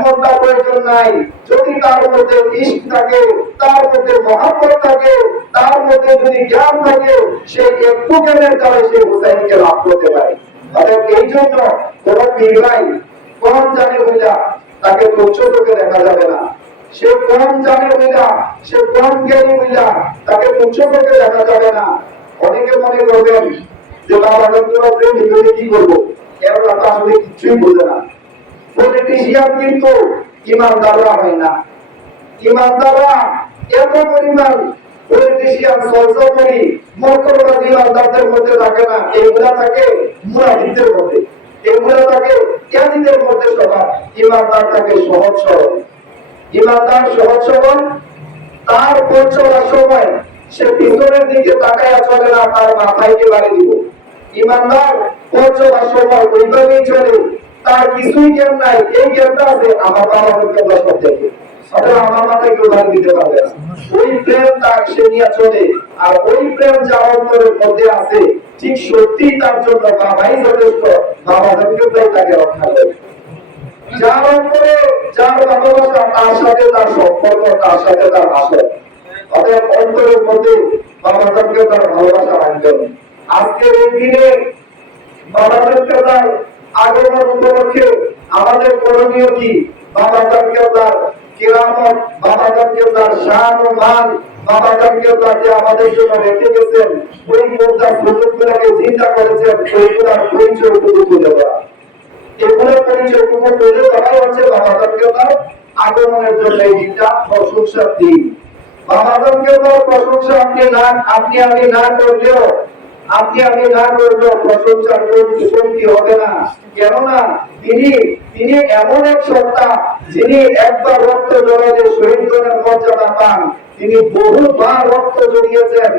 এমনটা প্রয়োজন নাই। যদি তার মধ্যে ইস্ক থাকে, তার মধ্যে মহাব্বত থাকে, তার মধ্যে যদি জ্ঞান থাকে, সে একটু জ্ঞানের দ্বারা সে হুসাইনকে লাভ করতে পারে। অতএব এই জন্য কোন পীররাই কম জানে বুঝা তাকে তুচ্ছ চোখে দেখা যাবে না। সে কম জানে বুঝা সে কম জ্ঞানী বুঝা তাকে তুচ্ছ চোখে দেখা যাবে না। অনেকে মনে করবেন যে, বাবা হিসেবে কি করব? এরা তো আসলে কিছুই বোঝে না। পলিটিশিয়ান কিন্তু ইমানদাররা হয় না। ইমানদাররা এত পরিমাণ পলিটিশিয়ান সরসরি মর্কবাদী ইমানদারদের মধ্যে থাকে না এগুলা থাকে তার সময় সে পিছনের দিকে তাকায়া চলে না, তার মাথায় বাড়ি দিব। ইমানদার পথ সময় ওইভাবেই চলে তার কিছুই জ্ঞান নাই। এই জ্ঞানটা আছে আমার বাবা হচ্ছে সব থেকে আমার অন্তরের মধ্যে বাবা সাথে তার সম্পর্ক, তার সাথে তার অন্তরের মধ্যে বাবাকে তার ভালোবাসা আজকের এই দিনে বাবাকে তার আগমন উপলক্ষে আমাদের করণীয় কি? বাবাকে তার কেরামত বাবাকে তার শান ও মান বাবাকে তার যে আমাদের জন্য রেখে গেছেন, ওই মুদ্রা সুযোগগুলোকে চিন্তা করেছেন, ওইগুলার পরিচয় তুলে দেওয়া এগুলো পরিচয় টুকু তুলে দেওয়াই হচ্ছে বাবাকে তার আগমনের জন্য এই দিনটা প্রশংসার দিন। বাবাকে তার প্রশংসা আপনি না আপনি আমি না করলেও আপনি আমি না করলেও প্রশংসার কমতি হবে না। কেননা তিনি তিনি এমন এক সত্তা যিনি একবার রক্ত জড়ালে শহীদগণের মর্যাদা পান। তিনি বহুবার রক্ত জড়িয়েছেন।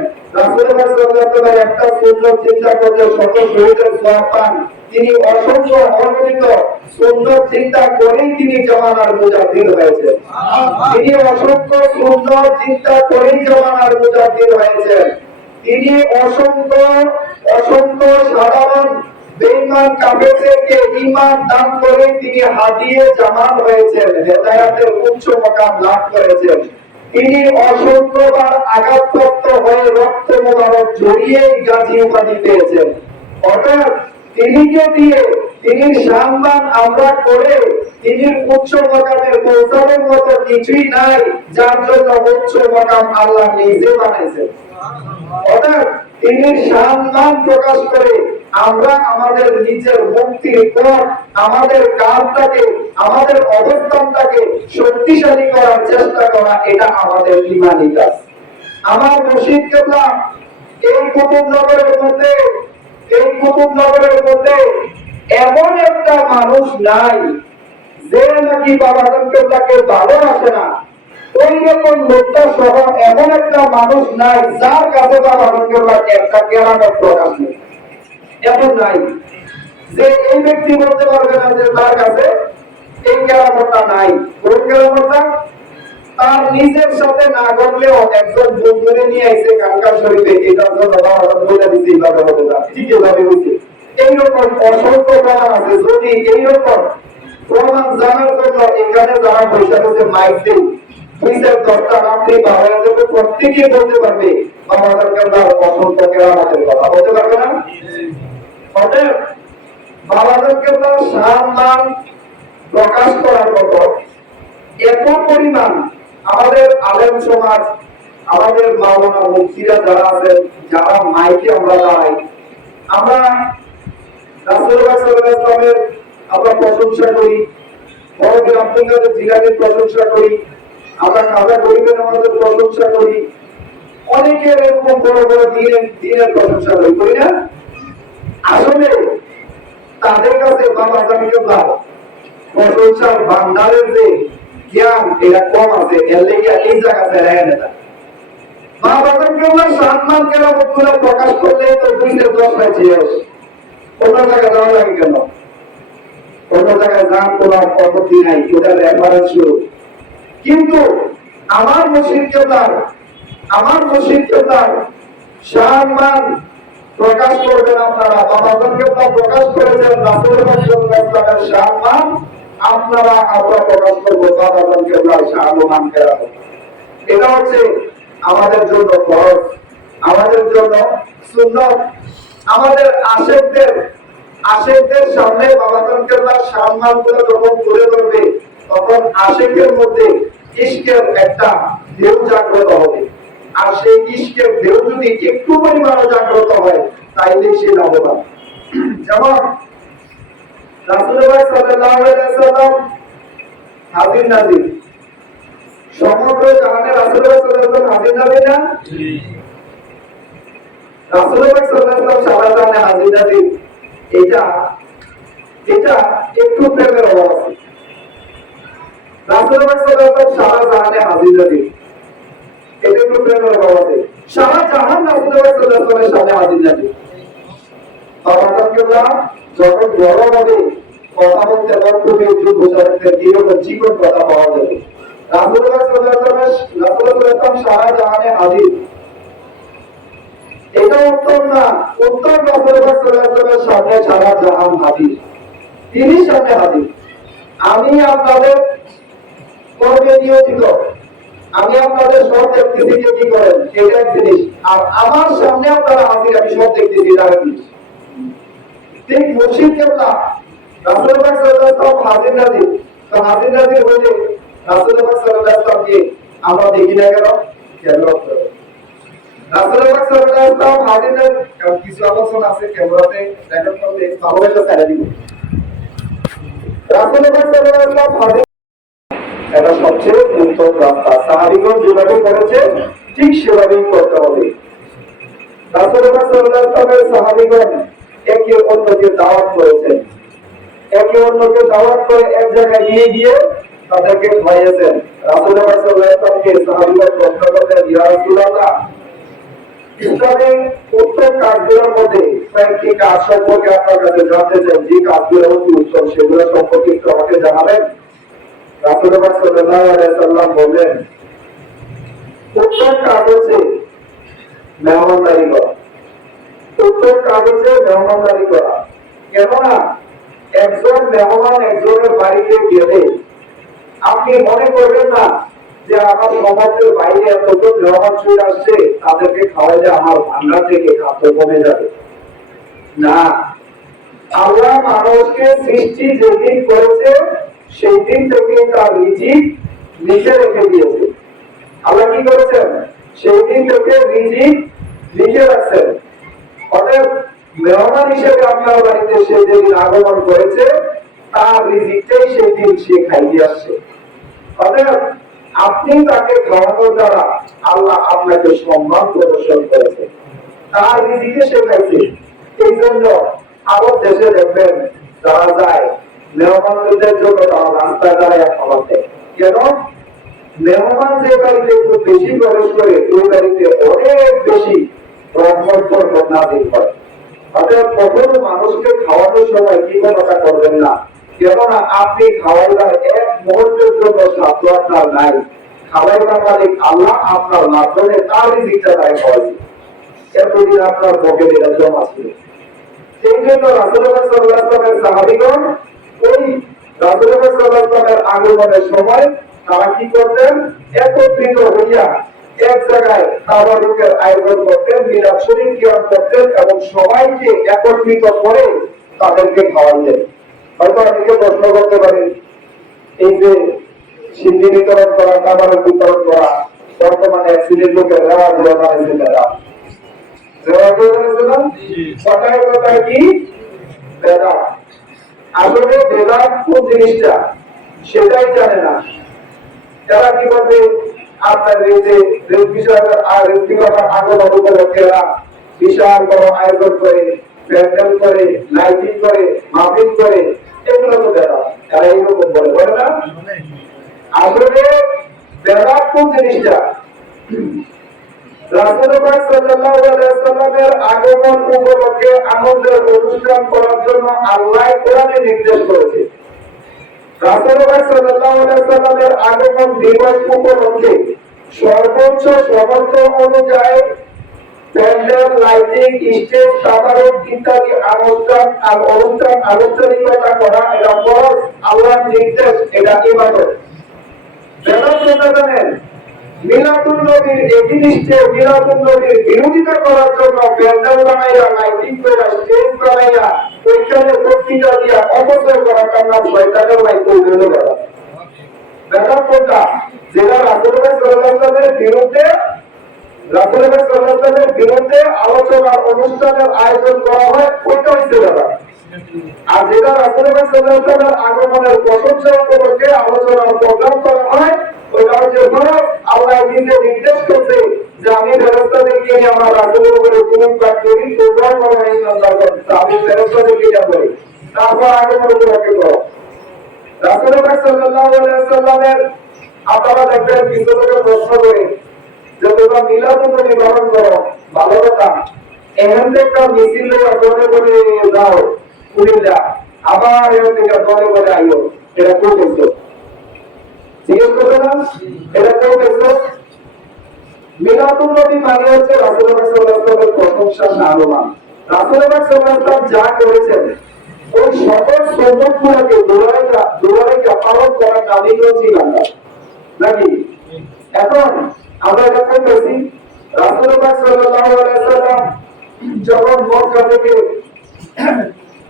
একটা সুন্দর চিন্তা করলে শত শহীদের সওয়াব পান। তিনি অসংখ্য অগণিত সুন্দর চিন্তা করেই তিনি জমানার মুজাহিদ হয়েছেন। তিনি অসংখ্য সুন্দর চিন্তা করেই জমানার মুজাহিদ হয়েছেন। তিনি অসংখ্য অসংখ্য সাধারণ বেঈমান কাফেরদেরকে ঈমান দান করে তিনি হাদিয়ে জামান হয়েছেন, হেদায়েতের উচ্চ মাকাম লাভ করেছেন। তিনি অসংখ্যবার আঘাতপ্রাপ্ত হয়ে রক্ত মোবারক জড়িয়ে গাজী উপাধি পেয়েছেন। অর্থাৎ তিনিকে দিয়ে তিনি সম্মান আমরা করে তিনি উচ্চ মকামের পৌঁছানোর মতো কিছুই নাই, যার জন্য উচ্চ মকাম আল্লাহ নিজে বানাইছেন। অর্থাৎ তিনি সম্মান প্রকাশ করে আমরা আমাদের নিজের মুক্তির আমাদের কাজটাকে আমাদের অবস্থানটাকে শক্তিশালী করার চেষ্টা করা এটা আমাদের ইমানি কাজ আমার কেবলা, এই মধ্যে এই মধ্যে এমন একটা মানুষ নাই যে নাকি বাবা কেবলাকে ভালোবাসে না। ওই রকম লোকটা সহ এমন একটা মানুষ নাই, যার কাছে বাবা কেবলার একটা কেরামত প্রকাশ নেই। এমন নাই। যে এই ব্যক্তি বলতে পারবে না যে তার কাছে এই কেরামতটা নাই। কোন কেরামতটা? তার নিজের সাথে না ঘটলেও একজন বন্ধুরে নিয়ে আইসে কানকার জন্য বাবা বলে দিচ্ছে এইভাবে হবে না। ঠিক এভাবে হচ্ছে এইরকম অসংখ্য প্রমাণ আছে। যদি এইরকম প্রমাণ জানার জন্য এখানে যারা বসে আছে, মাইক দেই প্রত্যেকে বলতে পারবে বাবা দরকার অসংখ্য কেরামতের কথা বলতে পারবে না? অতএব বাবাদেরকে তার সম্মান প্রকাশ করার মতো এত পরিমাণ আমাদের আলেম সমাজ, আমাদের মাওলানা মুক্তিরা যারা আছেন, যারা মাইকে আমরা দাঁড়াই, আমরা সাল্লাল্লাহু আমরা প্রশংসা করি, বড় আব্দুল কাদের জিলানির প্রশংসা করি আমরা কাজা গরিবের আমাদের প্রশংসা করি। অনেকের এরকম বড় বড় দিনের দিনের প্রশংসা করি করি না? আসলে তাদের কাছে বাবা প্রশংসার ভান্ডারের যে জ্ঞান, এটা কম আছে। এর লেগে এই জায়গা ফেরায় নেতা কেন প্রকাশ করলে তো জায়গায় জায়গায় কিন্তু আমার মসজিদ আমার মসজিদ সম্মান প্রকাশ করবেন আপনারা। বাবাকে প্রকাশ করেছেন সম্মান আপনারা আমরা প্রকাশ করব কেরাম এটা হচ্ছে আমাদের জন্য ফরজ, আমাদের জন্য সুন্নত। আমাদের আশেকদের আশেকদের সামনে বাবাগণ কেবলার সম্মান করে যখন তুলে ধরবে। তখন আশেকের মধ্যে ইশকের একটা ঢেউ জাগ্রত হবে। আর সেই ইশকের ঢেউ যদি একটু পরিমাণও জাগ্রত হয় তাইলে সে লাভবান। যেমন রাসূলুল্লাহ সাল্লাল্লাহু আলাইহি সাল্লাম হাজির নাজির। সমগ্র জাহানে রাসূলুল্লাহ সাল্লাল্লাহু আলাইহি সাল্লাম হাজির নাজির না? রাসূলুল্লাহ সাল্লাল্লাহু আলাইহি সাল্লাম সারা জাহানে হাজির নাজির। এটা এটা একটু প্রেমের অভাব রাসূলুল্লাহ সাল্লাল্লাহু আলাইহি সাল্লাম সারা জাহানে হাজির নাজির এটা একটু প্রেমের অভাব আছে সারা জাহান রাসূলুল্লাহ সাল্লাল্লাহু আলাইহি সাল্লামের সামনে হাজির নাজির যখন বড় হবে কথা বলতে বক্তব্যে যুগ বোঝাতে এরকম জীবন কথা তিনি সামনে হাজির। আমি আপনাদের কর্মে নিয়োজিত আমি আপনাদের সব দেখতেছি যে কি করেন এটা এক জিনিস। আর আমার সামনে আপনারা হাজির, আমি সব দেখতেছি এটা এক জিনিস ঠিক মুর্শিদ কেবলা রাসূলুল্লাহ সাল্লাল্লাহু আলাইহি হাজির নাজির তো হাজির নাজির হইলে রাসূলুল্লাহ সাল্লাল্লাহু আলাইহি ওয়াসাল্লামকে আমরা দেখি না কেন? সাল্লাল্লাহু নাজির কিছু আলোচনা আছে সাল্লাল্লাহু এটা সবচেয়ে উত্তম রাস্তা। সাহাবিগণ যেভাবে করেছে, ঠিক সেভাবেই করতে হবে। আপনার কাছে জানতে চাই? যে কাজগুলো হচ্ছে উত্তম, সেগুলো সম্পর্কে একটু আমাকে জানাবেন। আপনি মনে করবেন না যে আমার সমাজের বাইরে এতজন মেহমান চলে আসছে, তাদেরকে খাওয়াইলে আমার ভান্ডার থেকে খাদ্য কমে যাবে। না। আল্লাহ মানুষকে সৃষ্টি যেদিন করেছে সেই দিন থেকে তার রিজিক লিখে রেখে দিয়েছে। আল্লাহ কি করেছেন? সেই দিন থেকে রিজিক লিখে রাখছেন। অতএব মেহমান হিসেবে আপনার বাড়িতে সে যেদিন আগমন করেছে, তার রিজিকটাই সেদিন সে খাইয়ে আসছে। অতএব আপনি তাকে খাওয়ানোর দ্বারা আল্লাহ আপনাকে সম্মান প্রদর্শন করেছে। তার রিজিকে সে খাইছে। এই জন্য আরব দেশে দেখবেন, যারা যায় মেহমানদের জন্য তারা রাস্তায় দাঁড়ায় খাবার দেয়। কেন? মেহমান যে বাড়িতে একটু বেশি প্রবেশ করে ওই বাড়িতে অনেক বেশি রহমত বরকত নাজিল হয়। অতএব কখনো মানুষকে খাওয়ানোর সময় কি কথা করবেন না। কেননা আপনি খাওয়াইবার এক মুহূর্তের জন্য সাধ্য আপনার নাই। খাওয়াইবার মালিক আল্লাহ আপনার মাধ্যমে তার রিজিকটা তাই খাওয়াইছে। এতদিন আপনার পকেটে জমা ছিল সেই জন্য আলাইহি ওয়াসাল্লামের সাহাবীগণ ওই রাসূলুল্লাহ সাল্লাল্লাহু আলাইহি ওয়াসাল্লামের আগমনের সময় তারা কি করতেন? একত্রিত হইয়া এক জায়গায় তাবারুকের আয়োজন করতেন মিলাদ শরীফ কিয়াম করতেন এবং সবাইকে একত্রিত করে তাদেরকে খাওয়াইতেন হয়তো অনেকে প্রশ্ন করতে পারেন এই যে সিদ্ধি বিতরণ করা তাবারুক বিতরণ করা বর্তমানে এক শ্রেণির লোকের রেওয়াজ বানাইছে তারা। রেওয়াজ বানাইছে না? কথায় কথায় কি? বেদাত। আসলে বেদাত কোন জিনিসটা, সেটাই জানে না। তারা কি করবে আপনার এই যে ঋতিকতার আগমন উপলক্ষেরা বিশাল বড় আয়োজন করে করে, লাইটিং করে করে, এগুলো তো তারা এইরকম বলে বলে না? আসলে কোন জিনিসটা রাসূলুল্লাহ আগমন উপলক্ষে আনন্দের অনুষ্ঠান করার জন্য আল্লাহ কোরআনে নির্দেশ করেছে। রাসূলুল্লাহ সাল্লাল্লাহু আলাইহি ওয়াসাল্লামের আগমন দিবস উপলক্ষে সর্বোচ্চ সমর্থ অনুযায়ী প্যান্ডেল, লাইটিং, স্টেজ সাধারণ ইত্যাদি অনুষ্ঠান আর অনুষ্ঠান আনুষ্ঠানিকতা করা এটা ফরজ আল্লাহর নির্দেশ এটা ইবাদত। জানেন মিলাদুল নবীর এই জিনিসকে মিলাদুল নবীর বিরোধিতা করার জন্য প্যান্ডেল বানাইয়া, লাইটিং বিরুদ্ধে আলোচনা অনুষ্ঠানের আয়োজন করা হয়, ওইটা হচ্ছে বেদাত আর যেটা রাসূলুল্লাহ সাল্লাল্লাহু আলাইহি আগমনের প্রশংসা উপলক্ষে আলোচনা প্রোগ্রাম করা হয়, ওইটা হচ্ছে ফরজ আল্লাহ নিজে নির্দেশ করছে যে আমি ফেরেশতাদেরকে নিয়ে আমার রাসূলের উপরে কুনুত পাঠ করি প্রোগ্রাম করা হয় করতে আমি ফেরেশতাদেরকে নিয়ে করি তারপর আগমন উপলক্ষে করো? রাসূলুল্লাহ সাল্লাল্লাহু আলাইহি ওয়াসাল্লামের, আপনারা দেখবেন কিছু লোকে প্রশ্ন করে যে তোমরা মিলাদুন নবী পালন করো, ভালো কথা। থেকে একটা মিছিল দলে বলে যাও কুড়িলা আবার এখান থেকে দলে বলে আইও এটা মানে যা করেছেন, ওই সকল সুন্নত গুলোকে দোয়ারে দোয়ারে পালন করার নামই হচ্ছে নাকি? এখন আমরা এটা করতেছি রাসূলুল্লাহ যখন মক্কা থেকে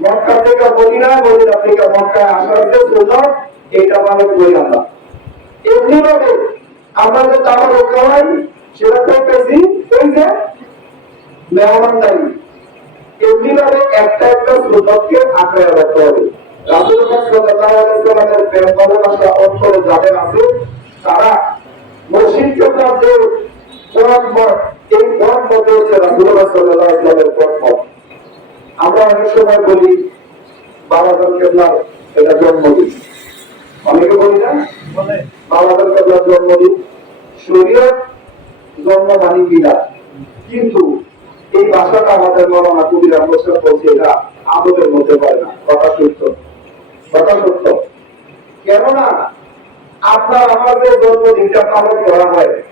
মক্কা থেকে মদিনা মদিনা থেকে মক্কায় আসার যে সুন্নত এটা পালন করি আমরা। এমনি ভাবে আমরা যে তারা রক্ষাই সেটা করতেছি ওই যে মেহমানদারি। একটা একটা সুন্নতকে আঁকড়ে রাখতে হবে। তারা হচ্ছে আমরা অনেক সময় বলি বাবাদার কেবলার এটা জন্মদিন। অনেকে বলি না? বাবাদার কেবলার জন্মদিন। শরীয়ত জন্ম মানে কিনা কিন্তু এই ভাষাটা আমাদের মরনা কবিরা প্রশ্ন করছে এটা আমাদের মধ্যে পারে না। কথা সত্য। কথা সত্য। কেননা আপনার আমাদের জন্মদিনটা পালন করা হয়।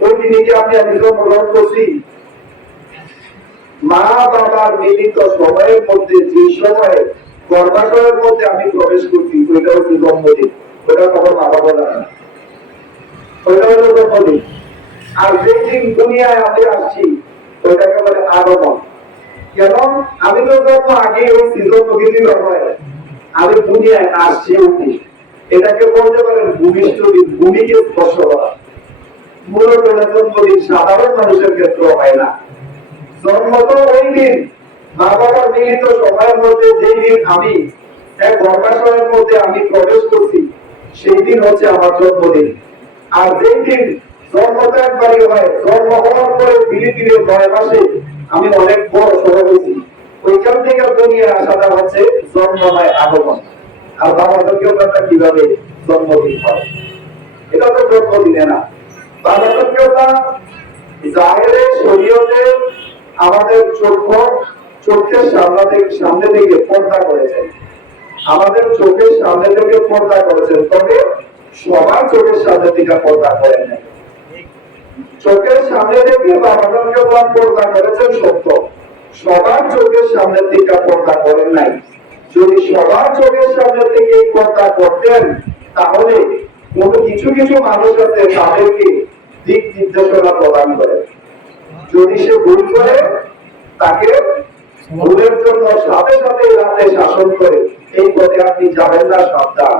ওই দিনে আপনি আমি জন্মগ্রহণ করছি? মা বাবার মিলিত সময়ের মধ্যে, যে সময়ে গর্ভাশয়ের মধ্যে আমি প্রবেশ করছি ওইটা হচ্ছে জন্মদিন। ওটা তখন মা বাবা জানে ওইটা হলো জন্মদিন। আর যেই দিন দুনিয়ায় আমি আসছি ওইটাকে বলে আগমন। কেন আমি তো জন্ম আগে হয়েছি জন্ম কিছু হয় আমি দুনিয়ায় আসছি উঠি এটাকে বলতে পারেন ভূমিষ্ঠ দিন, ভূমিকে স্পর্শ করা। মূলত জন্মদিন সাধারণ মানুষের ক্ষেত্রে হয় না। জন্ম ওই দিন। মা বাবার মিলিত সময়ের মধ্যে যেই দিন আমি, এক গর্ভাশয়ের মধ্যে আমি প্রবেশ করছি, সেই দিন হচ্ছে আমার জন্মদিন। আর যেই দিন জন্ম তো একবারই হয়, জন্ম হওয়ার পরে ধীরে ধীরে নয় মাসে আমি অনেক বড় সড়ক হয়েছি। ওইখান থেকে দুনিয়ার আসাটা হচ্ছে জন্ম নয় আগমন। আর বাবাদেরকেও ব্যাপারটা কীভাবে জন্মদিন হয়? এটা তো জন্মদিনে না। বাবাদেরকেও তা জাহেরে, শরীয়তে আমাদের চোখ চোখের সামনে থেকে সামনে থেকে পর্দা করেছেন আমাদের চোখের সামনে থেকে পর্দা করেছেন তবে সবার চোখের সামনে থেকে পর্দা করেন নাই। চোখের সামনে থেকে বাবাকে পর্দা করেছেন সত্য। সবার চোখের সামনে থেকে পর্দা করেন নাই। যদি সবার চোখের সামনে থেকে পর্দা করতেন, তাহলে কোন কিছু কিছু মানুষ আছে তাদেরকে দিক নির্দেশনা প্রদান করে। যদি সে ভুল করে তাকে ভুলের জন্য সাথে সাথে রাতে শাসন করে এই পথে আপনি যাবেন না, সাবধান।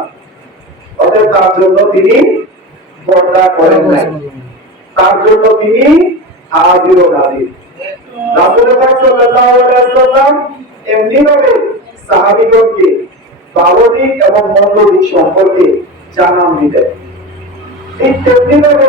অতএব তার জন্য তিনি পর্দা করেন নাই। তার জন্য তিনি হাজির নাজির সাল্লাল্লাহু আলাইহি ওয়াসাল্লাম এমনি ভাবে সাহাবীগণকে এবং মন্দ সম্পর্কে জানান দিতেন। ঠিক তেমনি ভাবে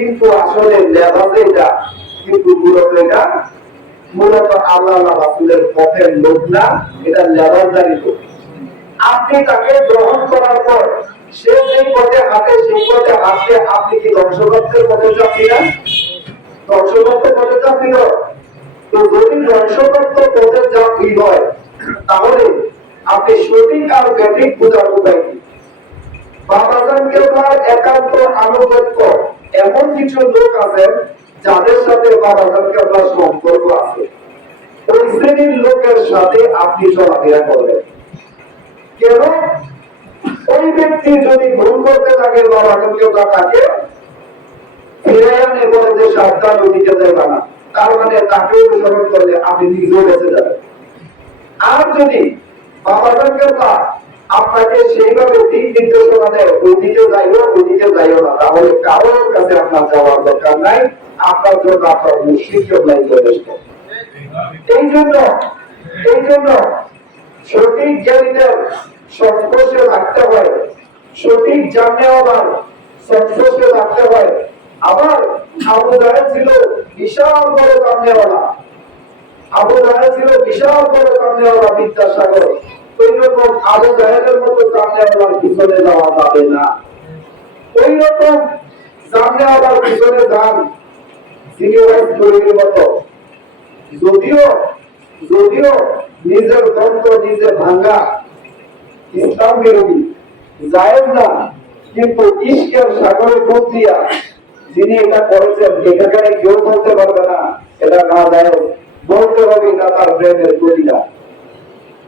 কিন্তু আসলে লেবাসে কিন্তু মূলত এটা, মূলত আল্লাহ রাসুলের পথের লোক না, এটা লেবাসদারি লোক। আপনি তাকে গ্রহণ করার পর, সে যেই পথে হাঁটে, সেই পথে হাঁটলে আপনি কি ধ্বংসগত্বের পথে যাচ্ছি না? ধ্বংসগত্বের পথে না। তো যদি ধ্বংসগত্ব পথে যাত্রী হয়, তাহলে আপনি সঠিক আর ব্যাঠিক বোঝার উপায় কি? বাবাজানকে তার একান্ত আনুগত্য এমন কিছু লোক আছেন যাদের সাথে বাবাজানকে আপনার সম্পর্ক আছে। ওই শ্রেণির লোকের সাথে আপনি চলাফেরা করবেন। কেন? ওই ব্যক্তি যদি ভুল করতে থাকে বা তাকে ফিরে আনে বলে যে সাবধান যাইবা না। তার মানে তাকে অনুসরণ করলে আপনি নিজেও বেঁচে যাবেন। আর যদি বাবাজানকে তা আপনাকে সেইভাবে দিক নির্দেশনা দেয় ওইদিকে যাইও ওইদিকে যাইও না। তাহলে কারোর কাছে আপনার যাওয়ার দরকার নাই, আপনার জন্য আপনার মুর্শিদ কেবলাই যথেষ্ট এই জন্য এই জন্য সঠিক জ্ঞানীদের সংস্পর্শে থাকতে হয়, সঠিক জানেওয়ালার সংস্পর্শে থাকতে হয়। আবার আবু জাহেল ছিল বিশাল বড় জানেওয়ালা আবু জাহেল ছিল বিশাল বড় জানেওয়ালা বিদ্যাসাগর। না। নিজের দন্ত নিজে ভাঙ্গা ইসলাম বিরোধী, জায়েজ না, কিন্তু ইস্কের সাগরে ডুব দিয়া যিনি এটা করেছেন, এখানে কেউ বলতে পারবে না, এটা না জায়েজ। বলতে হবে এটা তার প্রেমের প্রতিটা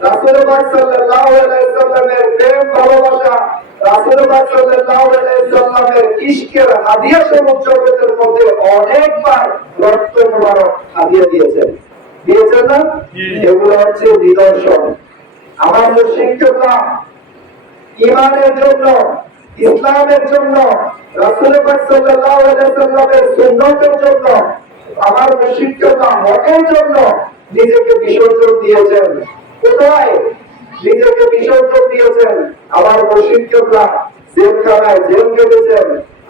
রাসূল পাক সাল্লাল্লাহু আলাইহি সাল্লামের প্রেম ভালোবাসা রাসূল পাক সাল্লাল্লাহু আলাইহি সাল্লামের ইশকের হাদিয়া সমুদ্র জগতের মধ্যে অনেকবার রক্ত মোবারক হাদিয়া দিয়েছেন। দিয়েছেন না? এগুলো হচ্ছে নিদর্শন। আমার মুর্শিদ কেবলা ইমানের জন্য ইসলামের জন্য রাসূল পাক সাল্লাল্লাহু আলাইহি সাল্লামের সুন্নতের জন্য আমার মুশরিকরা হকের জন্য নিজেকে বিসর্জন দিয়েছেন। কোথায় নিজেকে বিসর্জন দিয়েছেন। আমার মুশরিকরা জেলখানায় জেল কেটেছেন।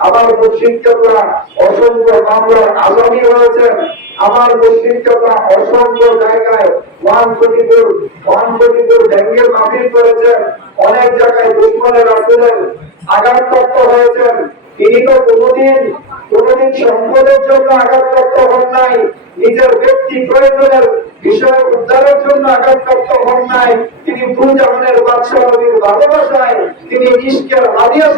আমার মুশরিকরা অসংখ্য মামলার আসামি হয়েছেন। আমার মুশরিকরা অসংখ্য জায়গায় ওয়ান কোটিপুর ওয়ান কোটিপুর ব্যাংকের মাফিল করেছেন। অনেক জায়গায় দুশ্মনের রাসূলের আঘাতপ্রাপ্ত হয়েছেন। তিনি তো কোনোদিন কোনোদিন সম্পদের জন্য আঘাতপ্রাপ্ত হন নাই। নিজের ব্যক্তি প্রয়োজনের বিষয় উদ্ধারের জন্য আঘাতপ্রাপ্ত হন নাই। তিনি দুজাহানের বাদশাহ নবীর ভালোবাসায় তিনি ইশকের হাদিয়া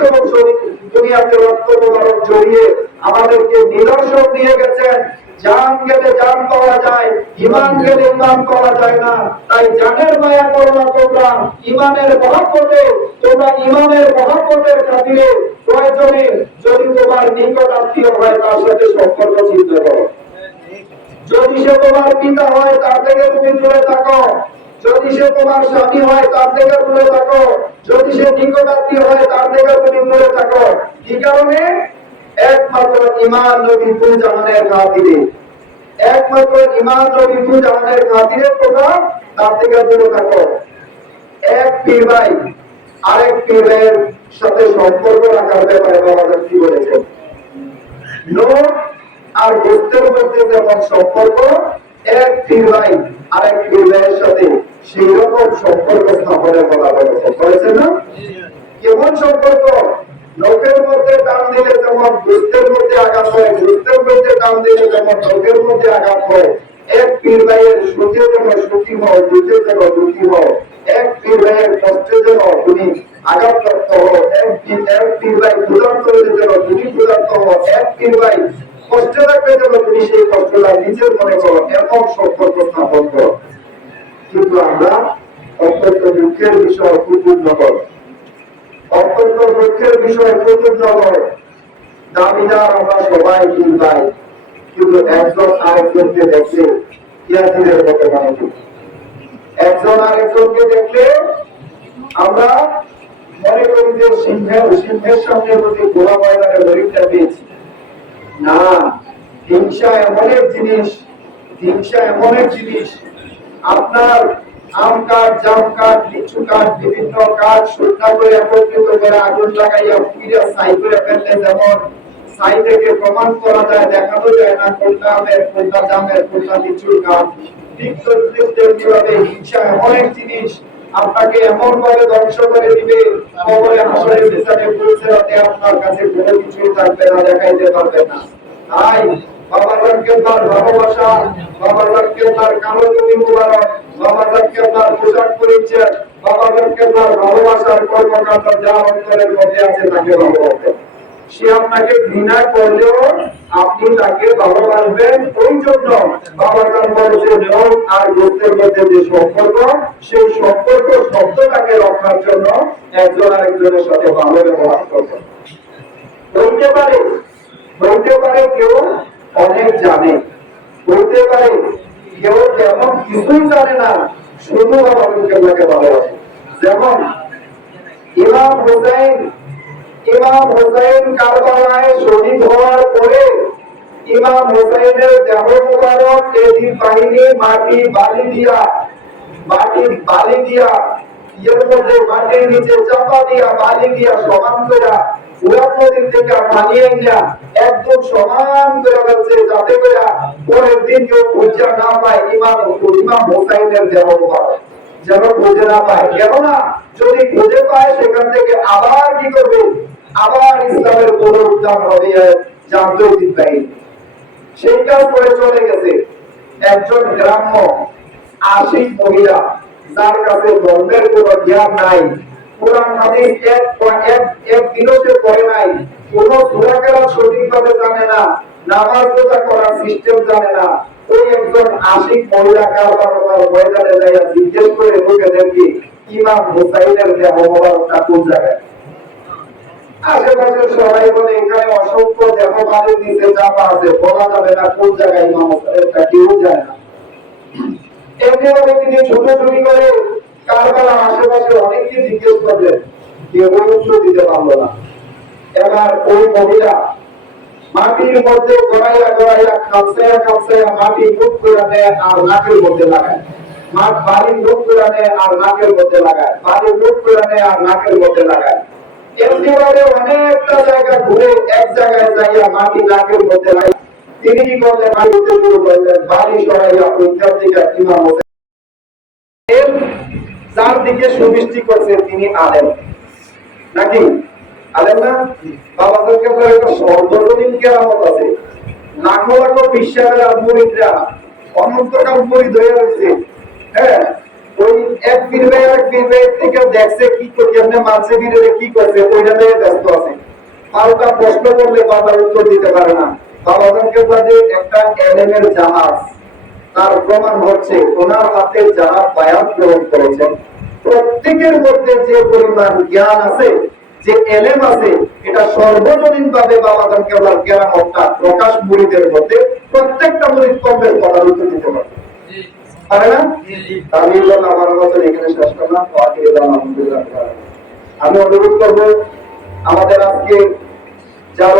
দুনিয়াতে রক্ত মোবারক জড়িয়ে আমাদেরকে নিদর্শন দিয়ে গেছেন। জান গেলে জান পাওয়া যায়, ইমান গেলে ইমান পাওয়া যায় না। তাই জানের মায়া তোমরা, ইমানের তোমরা ইমানের খাতিরে প্রয়োজনে যদি তোমার নিকট আত্মীয় হয়, তার সাথে সম্পর্ক চিন্তা করো। যদি সে তোমার পিতা হয়, তার থেকে তুমি দূরে থাকো। যদি সে তোমার স্বামী হয়, তার থেকে দূরে থাকো। যদি সে নিকটাত্মীয় হয়, তার থেকে তুমি দূরে থাকো। কি কারণে? একমাত্র ইমান নবী তু জাহানের খাতিরে। একমাত্র ইমান নবী তু জাহানের খাতিরে তোমরা তার থেকে দূরে থাকো। এক পীর ভাই আরেক পীর ভাইয়ের সাথে সম্পর্ক রাখার ব্যাপারে বাবা কি বলেছেন? নোট আর গোস্তের মধ্যে যেমন সম্পর্ক এক পীর ভাই আরেক পীর ভাইয়ের সাথে সেই রকম সম্পর্ক স্থাপনের কথা বলেছেন বলেছেন না? কেমন সম্পর্ক? নৌকের মধ্যে টান দিলে যেমন গোস্তের মধ্যে আঘাত হয় গোস্তের মধ্যে টান দিলে যেমন নৌকের মধ্যে আঘাত হয়, এক পীর ভাইয়ের সুখে যেন সুখী হয় দুঃখে যেন দুঃখী হয় এক পীর ভাইয়ের কষ্টের জন্য তুমি আঘাতপ্রাপ্ত হো এক পীর এক পীর ভাই ক্ষুধার্ত হলে যেন তুমি ক্ষুধার্ত হো এক পীর ভাই কষ্ট লাগবে যেন তুমি সেই কষ্টটা নিজের মনে করো এমন সম্পর্ক স্থাপন করো কিন্তু আমরা অত্যন্ত দুঃখের নগর অত্যন্ত দুঃখের নগর আমরা সবাই কিন্তু একজন আরেকজনকে মতো একজন আরেকজনকে দেখলে আমরা মনে করি যে সিংহের সিংহের সামনে গোলা ময়দানে হরিণটা পেয়েছি। না, হিংসা এমন এক জিনিস, হিংসা এমন এক জিনিস। আপনার আম কাঠ, জাম কাঠ, লিচু কাঠ, বিভিন্ন কাঠ শুকনা করে একত্রিত করে আগুন লাগাইয়া পুড়িয়া ছাই করে ফেললে যেমন ছাই থেকে প্রমাণ করা যায়, দেখানো যায় না, কোনটা আমের, কোনটা জামের, কোনটা লিচুর কাঠ। ঠিক ভাবে হিংসা এমন এক জিনিস আপনাকে এমন ভাবে ধ্বংস করে দিবে, কবরে পৌঁছে আপনার কাছে কোনো কিছুই থাকবে না, দেখাইতে পারবে না। তাই বাবা কেবলার ভালোবাসা বাবা কেবলার কালো জমি মুবারক বাবা কেবলার পোশাক কেবলার ভালোবাসার কর্মকাণ্ড যা অন্তরের মধ্যে আছে, তাকে সে আপনাকে ঘৃণা করলেও আপনি তাকে ভালোবাসবেন ওই জন্য বাবা গান বলেছে মন আর গোত্রের মধ্যে যে সম্পর্ক, সেই সম্পর্ক শব্দটাকে রক্ষার জন্য একজন আরেকজনের সাথে ভালো ব্যবহার করবেন বলতে পারে বলতে পারে কেউ অনেক জানে। বলতে পারে কেউ তেমন কিছুই জানে না, শুধু আমাদের কেবলাকে ভালোবাসে। যেমন ইমাম হুসাইন ইমাম কারবালায় শহীদ হওয়ার পরে ইমাম দেহ মুবারক মাটি বালি দিয়া, মাটি বালি দিয়া মধ্যে মাটির নিচে চাপা দিয়া, বালি দিয়া সমান নদীর থেকে একদম সমান করে ফেলছে যাতে করে পরের দিন কেউ না পায় ইমাম ইমাম দেহ মুবারক। যেন খুঁজে না পায়। কেননা, যদি খুঁজে পায়, সেখান থেকে আবার কি করবে? আবার ইসলামের পুনরুদ্ধার হবে উচিত বাহিনী সেই কাজ করে চলে গেছে একজন গ্রাম্য আশিক মহিলা, যার কাছে ধর্মের কোনো জ্ঞান নাই, কোরআন, হাদিস এক এক এক পড়ে নাই, কোন সূরা কেরাত সঠিকভাবে জানে না, নামাজ করার সিস্টেম জানে না। ওই একজন আশিক মহিলা কারবার ময়দানে যাইয়া জিজ্ঞেস করে লোকেদেরকে ইমাম হুসাইনের দেহ মোবারকটা কোন জায়গায়? আশেপাশে সবাই বলে, এখানে অসংখ্য দেহ বাড়ির নিচে চাপা আছে, বলা যাবে না কোন জায়গায় ইমাম কেউ যায় না। এমনি ভাবে তিনি ছোটাছুটি করে কারবালার আশেপাশে অনেককে জিজ্ঞেস করলেন কেউ উত্তর দিতে পারল না। এবার ওই মহিলা মাটির মধ্যে গড়াইয়া গড়াইয়া খাপসাইয়া খাপসাইয়া মাটি মুখ করে আর নাকের মধ্যে লাগায়। মাঠ বাড়ি মুখ করে আর নাকের মধ্যে লাগায়। বাড়ি মুখ করে আর নাকের মধ্যে লাগায়। এমনি ভাবে অনেকটা জায়গা ঘুরে এক জায়গায় যাইয়া মাটি নাকের মধ্যে লাগায় তিনি কি করলেন? মাটিতে শুরু করলেন। বাড়ি সরাইয়া উদ্যান থেকে ইমাম যার দিকে সুবৃষ্টি করছে তিনি আলেম। নাকি? আলেম না? বাবা সাহেবকে একটা সর্বজনীন কেরামত আছে। লাখো লাখো বিশ্বাসের মুরিদরা অনন্তকাল মুরিদ হয়ে রয়েছে। হ্যাঁ? ওই এক পীরবে এক পীরবে থেকে দেখছে কি করে কেমনে মানছে পীরে কি করছে, ওইটা ব্যস্ত আছে। পাল্টা প্রশ্ন করলে বাবা উত্তর দিতে পারে না। বাবা সাহেবকে যে, একটা এলেমের জাহাজ, তার প্রমাণ হচ্ছে ওনার হাতে যারা বায়াত গ্রহণ করেছেন, প্রত্যেকের মধ্যে যে পরিমাণ জ্ঞান আছে, যে এলেম আছে, এটা সর্বজনীন ভাবে বাবা জান কেবল কেরামতটা প্রকাশ মুরিদের মধ্যে প্রত্যেকটা মুরিদ কমবেশ কথা উত্তর দিতে পারে। আমি অনুরোধ করব, আমাদের আজকে যার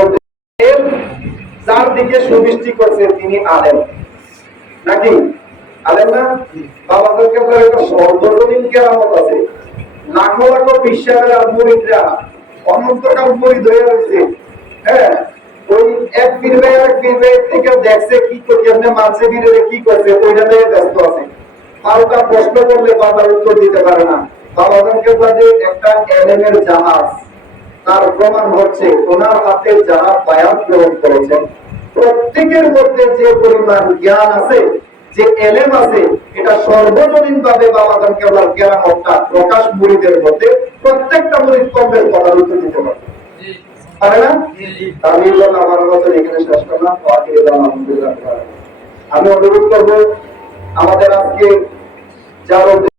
যার দিকে সুবৃষ্টি করছে তিনি আলেম। নাকি? আলেম না? বাবা সাহেবকে একটা সর্বজনীন কেরামত আছে। লাখো লাখো বিশ্বাসের মুরিদরা অনন্তকাল মুরিদ হয়ে রয়েছে। হ্যাঁ? ওই এক পীরবে এক পীরবে থেকে দেখছে কি মানছে কি করছে নিয়ে ব্যস্ত আছে। প্রশ্ন করলে বাবা উত্তর দিতে পারে না। যে একটা জাহাজ, তার প্রমাণ হচ্ছে ওনার হাতে যারা গ্রহণ করেছেন, প্রত্যেকের মধ্যে যে পরিমাণ জ্ঞান আছে, যে এলেম আছে, এটা সর্বজনীন ভাবে বাবা প্রকাশ মুরিদের মধ্যে প্রত্যেকটা মুরিদ বলার উত্তর দিতে পারে। আমি আমার এখানে করলাম। আমি অনুরোধ করব আমাদের আজকে যার